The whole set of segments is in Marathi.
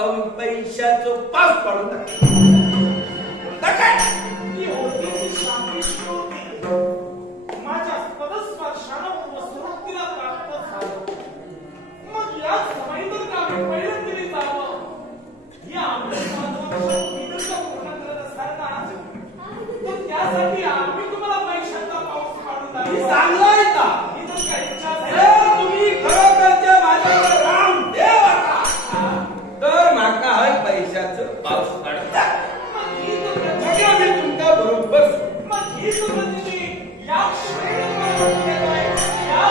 पैशाचं पास पाडून माझ्या पदस्पर्शानं वसुरुक्तीला प्राप्त झालो. मग या समाईवर गावी पहिलं तरी जावं या पूर्ण करत असताना तर त्यासाठी आम्ही तुम्हाला पैशांचा पाऊस पाडून द्यावा. चांगलाय का तुम्ही खरोखरच्या माझ्यावर राम देव तर माका हय पैशाचं पाऊस पाडता मी तुमच्या बरोबर मग ही तुम्ही या श्रेणी या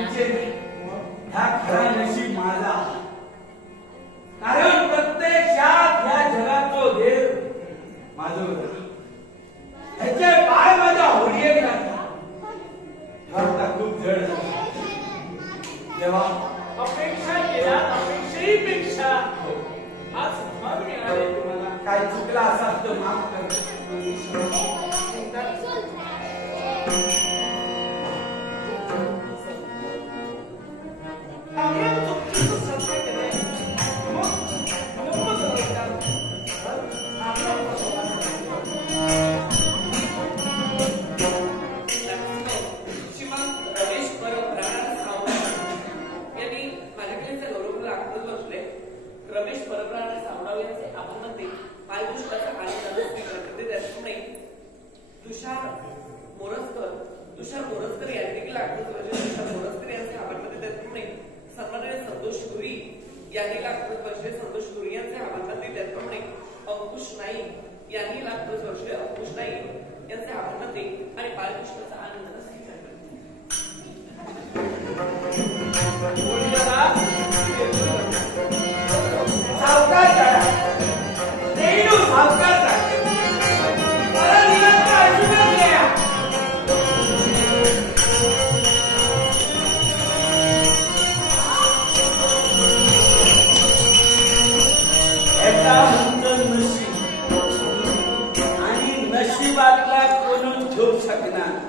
तुमचे ह्या खरा नशीब माझा. कारण प्रत्यक्षात ह्या जगाचो देव माझं होता. ह्याचे पाय माझ्या होडीये घातला. आता खूप जड झाला. तेव्हा अपेक्षा केल्या अपेक्षेपेक्षा आज मग मिळाले तुम्हाला. काय चुकला असाल तर माफ कर. आम्ही आमचं चुकीचं सत्य केलंय. मग नको जबाबदार. आम्ही आमचं श्रीमान रमेश परप्राण सावंत यांनी माझ्याकडे गौरवला आखत बसले. रमेश परप्राण सावंत यांचे आगमन पायदुष्काचा आनंद स्वीकारते त्याचप्रमाणे तुषार मोरजकर यांनी देखील आखत बसले. तुषार मोरजकर यांचे आगमन त्याचप्रमाणे सन्माननीय संतोष गुरी यांनी आखत बसले. संतोष गुरी यांचे आगमन त्याचप्रमाणे अंकुश नाईक यांनी आखत बसले. अंकुश नाईक यांचे आगमन आणि पायदुष्काचा आनंद आणि नशिबातला कोण ठेवू शकणार.